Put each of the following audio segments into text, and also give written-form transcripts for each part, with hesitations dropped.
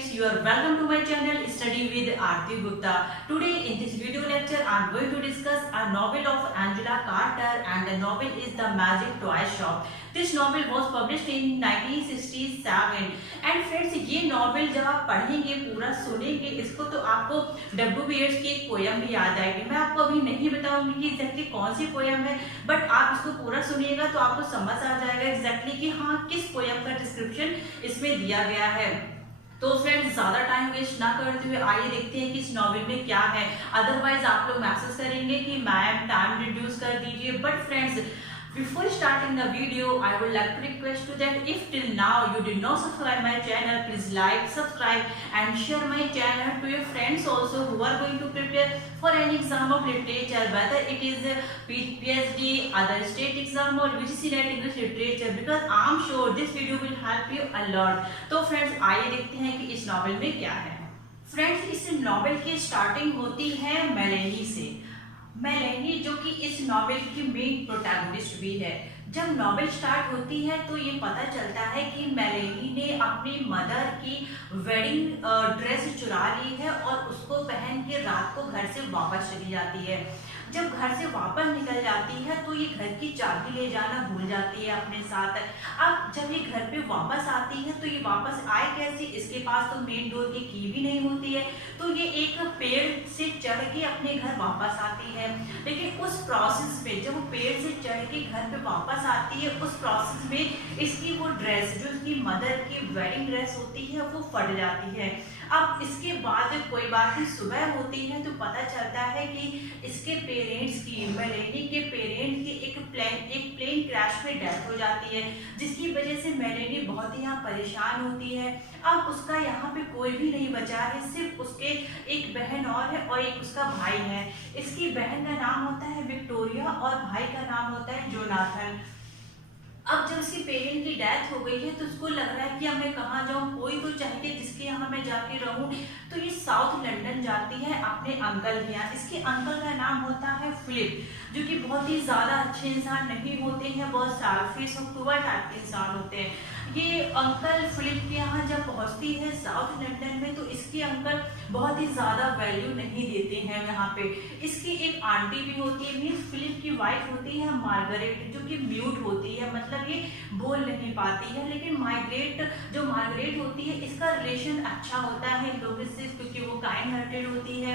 friends, you are welcome to my channel Study with Aarti Gupta. Today in this video lecture I am going to discuss a novel of Angela Carter, and the novel is The Magic Toy Shop. This novel was published in 1967 and friends ये novel जब आप पढ़ेंगे पूरा सुनेंगे इसको तो आपको W.B. येट्स की एक पोयम भी याद आएगी। मैं आपको अभी नहीं बताऊंगी कि एग्जैक्टली कौन सी पोयम है, बट आप इसको पूरा सुनिएगा तो आपको समझ आ जाएगा एग्जैक्टली कि हाँ किस पोयम का डिस्क्रिप्शन इसमें दिया गया है। तो फ्रेंड्स ज्यादा टाइम वेस्ट ना करते हुए आइए देखते हैं कि इस नॉवेल में क्या है। अदरवाइज आप लोग मैसेज करेंगे कि मैम टाइम रिड्यूस कर दीजिए, but friends before starting the video I would like to request you that if till now you did not subscribe my channel, please like, subscribe and share my channel to your friends also who are going to prepare for any exam of literature, whether it is a PhD, other state exam or UGC NET English literature, because I am sure this video will help you a lot। तो friends आइए देखते हैं कि इस novel में क्या है। Friends इस नॉवेल की स्टार्टिंग होती है मेलेनी से। मेलेनी जो कि इस नॉवेल की मेन प्रोटैगनिस्ट भी है। जब नॉवेल स्टार्ट होती है तो ये पता चलता है कि मेलेनी ने अपनी मदर की वेडिंग ड्रेस चुरा ली है और उसको पहन के रात को घर से वापस चली जाती है। जब घर से वापस निकल जाती है तो ये घर की चाबी ले जाना भूल जाती है अपने साथ। अब जब ये घर पे वापस आती है तो ये वापस आए कैसे, इसके पास तो मेन डोर की भी नहीं होती है, तो ये एक पेड़ से चढ़ के अपने घर वापस आती है। लेकिन उस प्रोसेस में जब वो पेड़ से चढ़ के घर पे वापस आती है उस प्रोसेस में इसकी वो ड्रेस जो इसकी मदर की वेडिंग ड्रेस होती है वो फट जाती है। अब इसके बाद कोई बात नहीं, सुबह होती है तो पता चलता है कि इसके पेरेंट्स की, मेलेनी के पेरेंट्स की एक प्लेन क्रैश में डेथ हो जाती है, जिसकी वजह से मेलेनी बहुत ही यहाँ परेशान होती है। अब उसका यहाँ पे कोई भी नहीं बचा है, सिर्फ उसके एक बहन और है और एक उसका भाई है। इसकी बहन का नाम होता है विक्टोरिया और भाई का नाम होता है जोनाथन। अब जब उसकी पेरेंट की डेथ हो गई है तो उसको लग रहा है कि अब मैं कहाँ जाऊँ, कोई तो चाहिए जिसके यहाँ मैं जाके रहूँ। तो ये साउथ लंदन जाती है अपने अंकल के यहाँ। इसके अंकल का नाम होता है फिलिप, जो कि बहुत ही ज़्यादा अच्छे इंसान नहीं होते हैं, बहुत सेल्फिश और क्रूअल टाइप के इंसान होते हैं। ये अंकल फिलिप के यहाँ जब पहुँचती है साउथ लंदन में तो इसके अंकल बहुत ही ज़्यादा वैल्यू नहीं देते हैं यहाँ पे। इसकी एक आंटी भी होती है, मीन्स फिलिप की वाइफ होती है मार्गरेट, जो कि म्यूट होती है, मतलब ये बोल नहीं पाती है। लेकिन मार्गरेट होती है इसका रिलेशन अच्छा होता है इन लोगों से क्योंकि वो काइंड हार्टेड होती है।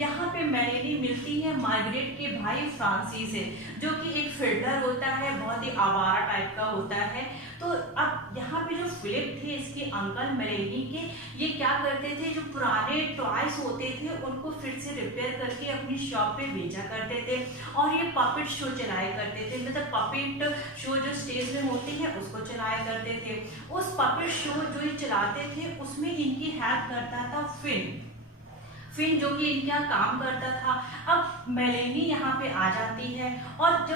यहाँ पे मेलेनी मिलती है मार्गरेट के भाई फ्रांसिस से, जो कि एक फिल्टर होता है, बहुत ही आवारा टाइप का होता है। तो अब यहाँ पे जो फिलिप थे इसके अंकल मेलेनी के, ये क्या करते थे, जो पुराने टॉयज होते थे उनको फिर से रिपेयर करके अपनी शॉप पे बेचा करते थे और ये पपेट शो चलाया करते थे, मतलब पपेट शो जो स्टेज में होती है उसको चलाया करते थे। उस पपेट शो जो ये चलाते थे उसमें इनकी हेल्प करता था फिन जो कि इनके यहाँ काम करता था। अब मेलेनी यहाँ पे आ जाती है और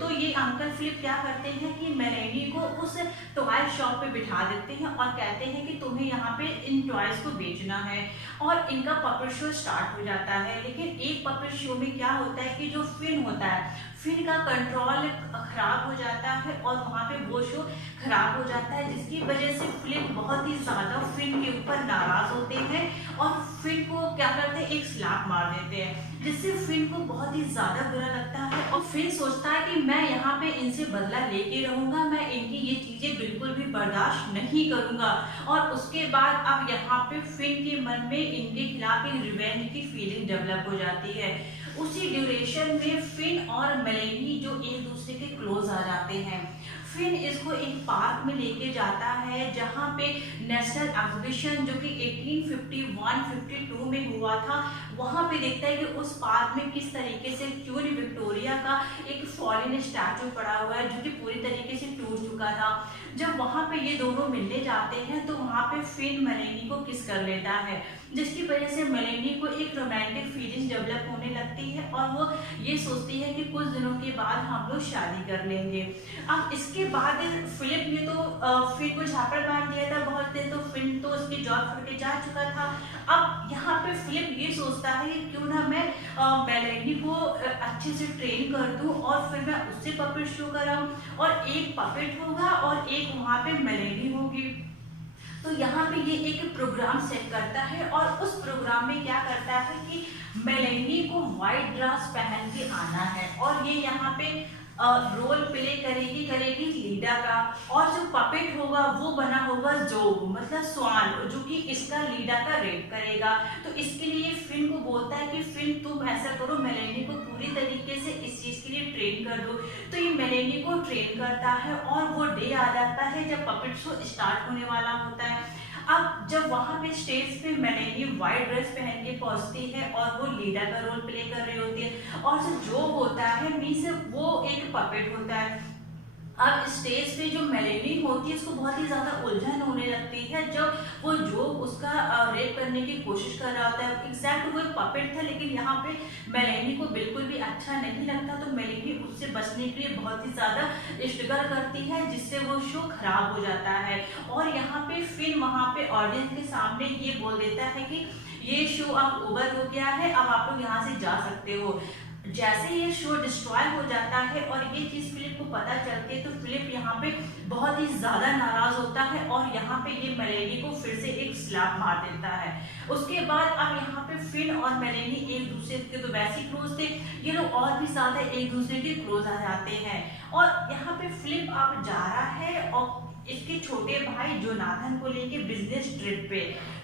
तो ये अंकल फिलिप क्या करते हैं कि मेलेनी को उस टॉय शॉप पे बिठा देते हैं और कहते हैं कि तुम्हें यहाँ पे इन टॉयज को बेचना है और इनका पपेट शो स्टार्ट हो जाता है। लेकिन एक पपेट शो में क्या होता है कि जो फिन होता है, फिन का कंट्रोल खराब हो जाता है और वहाँ पे वो शो खराब हो जाता है, जिसकी वजह से फिलिप बहुत ही ज़्यादा फिन के ऊपर नाराज होते हैं और फिन को क्या करते हैं, एक स्लैप मार देते हैं, जिससे फिन को बहुत ही ज़्यादा बुरा लगता है और फिन सोचता है कि मैं यहाँ पे इनसे बदला लेके रहूँगा, मैं इनकी ये चीज़ें बिल्कुल भी बर्दाश्त नहीं करूँगा। और उसके बाद अब यहाँ पे फिन के मन में इनके खिलाफ एक रिवेंज की फीलिंग डेवलप हो जाती है। उसी ड्यूरेशन में फिन और मेलेनी जो एक दूसरे के क्लोज आ जाते हैं। फिन इसको एक पार्क में लेके जाता है जहाँ पे नेशनल एग्जीबिशन जो कि 1851-52 में हुआ था, वहाँ पे देखता है कि उस पार्क में किस तरीके से क्वीन विक्टोरिया का एक फॉलिन स्टैचू पड़ा हुआ है जो कि पूरी तरीके से टूट चुका था। जब वहाँ पे ये दोनों मिलने जाते हैं तो वहाँ पे फिन मेलेनी को किस कर लेता है, जिसकी वजह से मेलेनी को एक रोमांटिक फीलिंग्स डेवलप होने लगती है और वो ये सोचती है कि कुछ दिनों के बाद हम लोग शादी कर लेंगे। अब इसके बाद फिलिप ने तो फिन को झापड़ मार दिया था बहुत देर, तो फिन तो उसकी जॉब छोड़ के जा चुका था। अब यहाँ पे फिलिप ये सोचता है कि क्यों ना मैं मेलेनी को अच्छे से ट्रेन कर दूँ और फिर मैं उससे पपेट शो कराऊँ और एक पपेट होगा और एक वहाँ पे मेलेनी होगी। तो यहाँ पे ये एक प्रोग्राम सेट करता है और उस प्रोग्राम में क्या करता है कि मेलेनी को व्हाइट ड्रेस पहन के आना है और ये यहाँ पे रोल प्ले करेगी लीडा का, और जो पपेट होगा वो बना होगा जोग मतलब स्वान, जो कि इसका लीडा का रेप करेगा। तो इसके लिए फिन को बोलता है कि फिन तुम ऐसा करो, मेलेनी को पूरी तरीके से इस चीज के लिए ट्रेन कर दो। तो ये मेलेनी को ट्रेन करता है और वो डे आ जाता है जब पपेट शो स्टार्ट होने वाला होता है। अब जब वहां पे स्टेज पे मेलेनी व्हाइट ड्रेस पहन के पहुंचती है और वो लीडा का रोल प्ले कर रही होती है, और जो होता है मीन्स वो एक पपेट होता है। अब स्टेज पे जो मेलेनी होती है उसको बहुत ही ज्यादा उलझन होने लगती है जब वो जो उसका रेप करने की कोशिश कर रहा होता है। एग्जैक्ट वो एक पपेट था, लेकिन यहाँ पे मेलेनी को बिल्कुल भी अच्छा नहीं लगता, तो मेलेनी उससे बचने के लिए बहुत ही ज्यादा स्ट्रगल करती है, जिससे वो शो खराब हो जाता है। और यहाँ पे फिर वहाँ पे ऑडियंस के सामने ये बोल देता है कि ये शो अब ओवर हो गया है, अब आप लोग यहाँ से जा सकते हो। जैसे ये शो डिस्ट्रॉय हो जाता है और ये चीज फिलिप को पता चलती है, तो फिलिप यहाँ पे बहुत ही ज्यादा नाराज होता है और यहाँ पे ये मेलेनी को फिर से एक स्लैप मार देता है। उसके बाद अब यहाँ पे फिन और मेलेनी एक दूसरे के तो वैसे ही क्लोज थे, ये लोग और भी ज्यादा एक दूसरे के क्लोज आ जाते हैं। और यहाँ पे फिलिप अब जा रहा है और इसके छोटे भाई जोनाथन को लेके बिजनेस ट्रिप पे।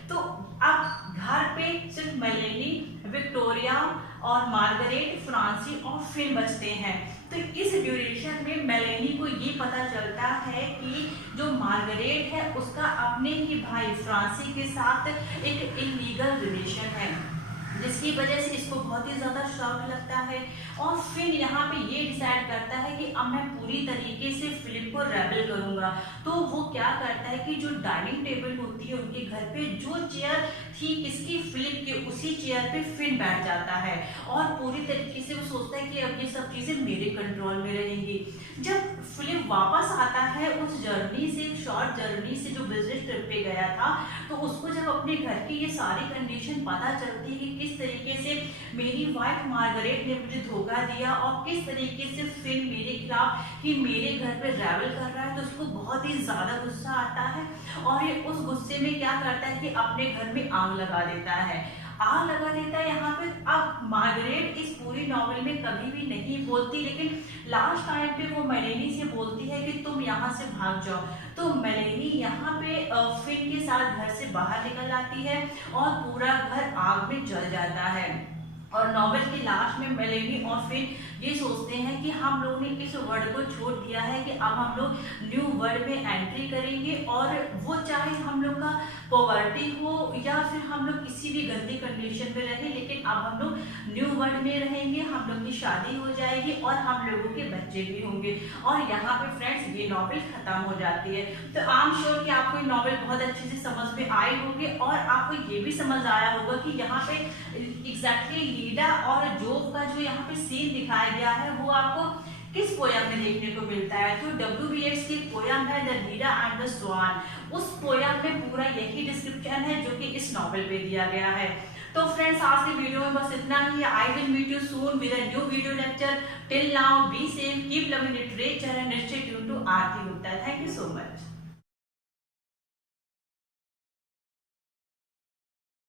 तो अब घर पे सिर्फ मेलेनी, विक्टोरिया और मार्गरेट, फ्रांसी और फिन बचते हैं। तो इस ड्यूरेशन में मेलेनी को ये पता चलता है कि जो मार्गरेट है उसका अपने ही भाई फ्रांसी के साथ एक इलीगल रिलेशन है, जिसकी वजह से इसको बहुत ही ज्यादा शॉक लगता है। और फिर यहाँ पे ये डिसाइड करता है कि अब मैं पूरी तरीके से फिलिप को रेबल करूंगा। तो वो क्या करता है कि जो डाइनिंग टेबल होती है उनके घर पे, जो चेयर थी इसकी फिलिप के, उसी चेयर पे फिन बैठ जाता है और पूरी तरीके से वो सोचता है कि अब ये सब चीजें मेरे कंट्रोल में रहेंगी। जब फिलिप वापस आता है उस जर्नी से, शॉर्ट जर्नी से जो बिजनेस ट्रिप पे गया था, तो उसको जब अपने घर की ये सारी कंडीशन पता चलती है कि किस तरीके से मेरी वाइफ मार्गरेट ने मुझे धोखा दिया और किस तरीके से फिन मेरे खिलाफ ही मेरे घर पे रेबल कर रहा है, तो उसको बहुत ही ज्यादा गुस्सा आता है और ये उस गुस्से में क्या करता है कि अपने घर में आग लगा देता है। आग लगा देता है यहाँ पे। अब मार्गरेट इस पूरी नॉवेल में कभी भी नहीं बोलती, लेकिन लास्ट टाइम पे वो मेलेनी से बोलती है कि तुम यहाँ से भाग जाओ। तो मेलेनी यहाँ पे फिन के साथ घर से बाहर निकल आती है और पूरा घर आग में जल जाता है। और नॉवेल के लास्ट में मेलेनी और फिन ये सोचते हैं कि हम लोगों ने इस वर्ड को छोड़ दिया है कि अब हम लोग न्यू वर्ड में एंट्री करेंगे, और वो चाहे हम लोग का पॉवर्टी हो या फिर हम लोग किसी भी गंदी कंडीशन में रहे, लेकिन अब हम लोग न्यू वर्ड में रहेंगे, हम लोग की शादी हो जाएगी और हम लोगों के बच्चे भी होंगे। और यहाँ पे फ्रेंड्स ये नॉवेल खत्म हो जाती है। तो आई एम श्योर कि आपको ये नॉवेल बहुत अच्छे से समझ में आई होगी और आपको ये भी समझ आया होगा कि यहाँ पे एग्जैक्टली लीडा और जोब का जो यहाँ पे सीन दिखाया गया है वो आपको किस पोयम में देखने को मिलता है। तो WBS की पोयम है द लीडा एंड द स्वान। उस पोयम में पूरा यही डिस्क्रिप्शन है जो कि इस नॉवेल पे दिया गया है। तो फ्रेंड्स आज की वीडियो में बस इतना ही। I will meet you soon with a new video lecture. Till now be safe, keep loving literature and stay tuned to Aarti Gupta. Thank you so much.